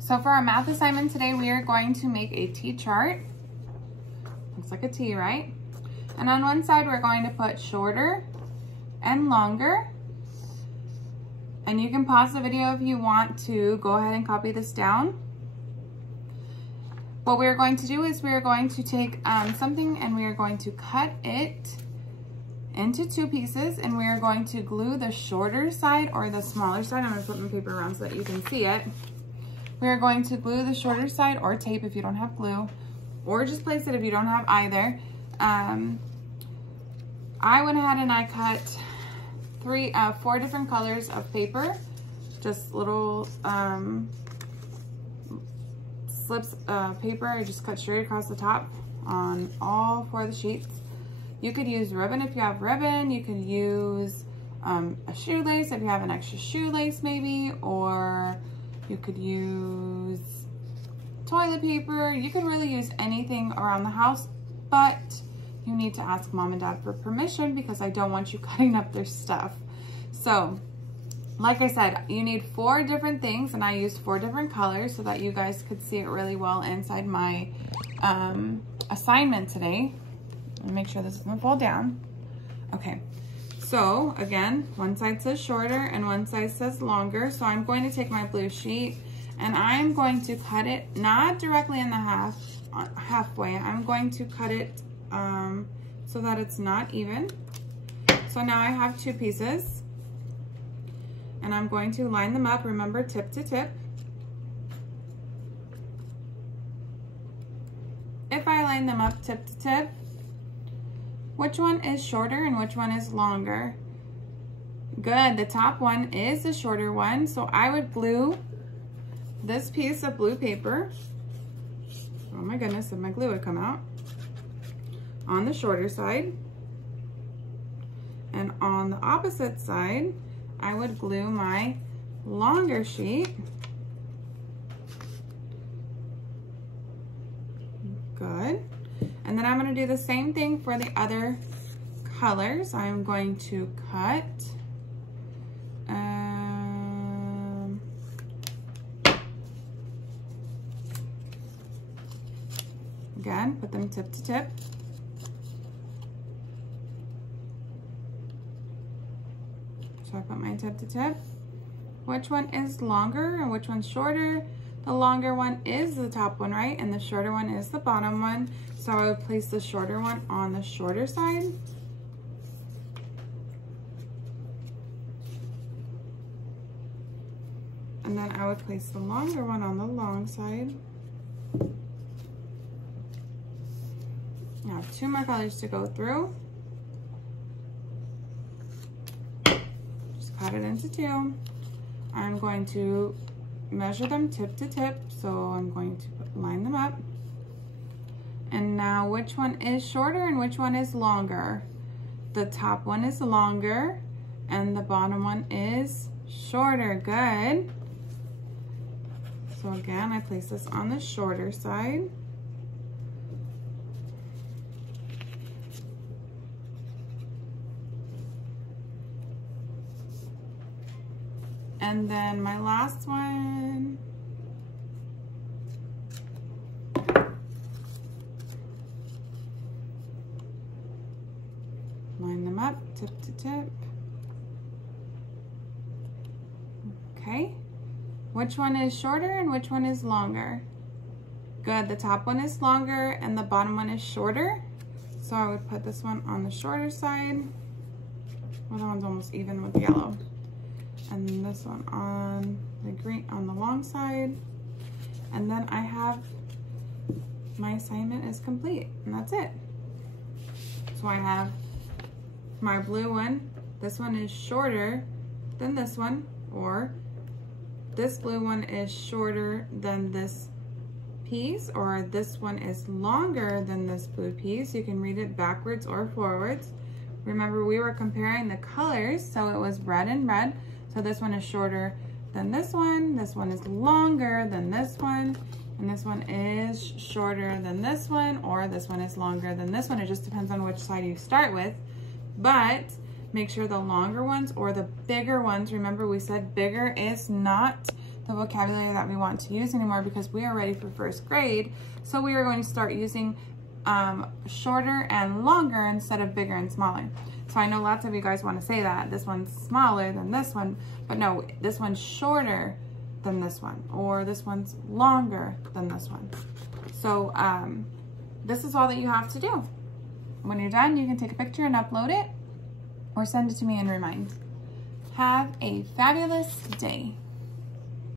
So for our math assignment today, we are going to make a T chart. Looks like a T, right? And on one side, we're going to put shorter and longer. And you can pause the video if you want to go ahead and copy this down. What we're going to do is we're going to take something and we are going to cut it into two pieces, and we are going to glue the shorter side or the smaller side. I'm going to put my paper around so that you can see it. We are going to glue the shorter side, or tape if you don't have glue, or just place it if you don't have either. I went ahead and I cut four different colors of paper, just little slips of paper. I just cut straight across the top on all four of the sheets. You could use ribbon if you have ribbon. You could use a shoelace if you have an extra shoelace maybe, or you could use toilet paper. You could really use anything around the house, but you need to ask mom and dad for permission because I don't want you cutting up their stuff. So, like I said, you need four different things, and I used four different colors so that you guys could see it really well inside my assignment today. Let me make sure this doesn't fall down. Okay, so again, one side says shorter and one side says longer. So I'm going to take my blue sheet and I'm going to cut it not directly in the halfway. I'm going to cut it so that it's not even. So now I have two pieces, and I'm going to line them up. Remember, tip to tip. If I line them up tip to tip, which one is shorter and which one is longer? Good, the top one is the shorter one. So I would glue this piece of blue paper. Oh my goodness, if my glue would come out. On the shorter side. And on the opposite side, I would glue my longer sheet. Good. And then I'm going to do the same thing for the other colors. I'm going to cut again, put them tip to tip. So I put my tip to tip. Which one is longer and which one's shorter? The longer one is the top one, right? And the shorter one is the bottom one. So I would place the shorter one on the shorter side. And then I would place the longer one on the long side. I have two more colors to go through. Just cut it into two. I'm going to measure them tip to tip, so I'm going to line them up. And now, which one is shorter and which one is longer? The top one is longer and the bottom one is shorter. Good. So again, I place this on the shorter side. And then my last one. Line them up, tip to tip. Okay. Which one is shorter and which one is longer? Good, the top one is longer and the bottom one is shorter. So I would put this one on the shorter side. Well, that one's almost even with the yellow. And then this one on the green, on the long side. And then I have, my assignment is complete, and that's it. So I have my blue one. This one is shorter than this one, or this blue one is shorter than this piece, or this one is longer than this blue piece. You can read it backwards or forwards. Remember, we were comparing the colors, so it was red and red. So this one is shorter than this one is longer than this one, and this one is shorter than this one, or this one is longer than this one. It just depends on which side you start with, but make sure the longer ones or the bigger ones, remember we said bigger is not the vocabulary that we want to use anymore because we are ready for first grade. So we are going to start using shorter and longer instead of bigger and smaller. So I know lots of you guys want to say that this one's smaller than this one, but no, this one's shorter than this one, or this one's longer than this one. So this is all that you have to do. When you're done, you can take a picture and upload it or send it to me and remind. Have a fabulous day.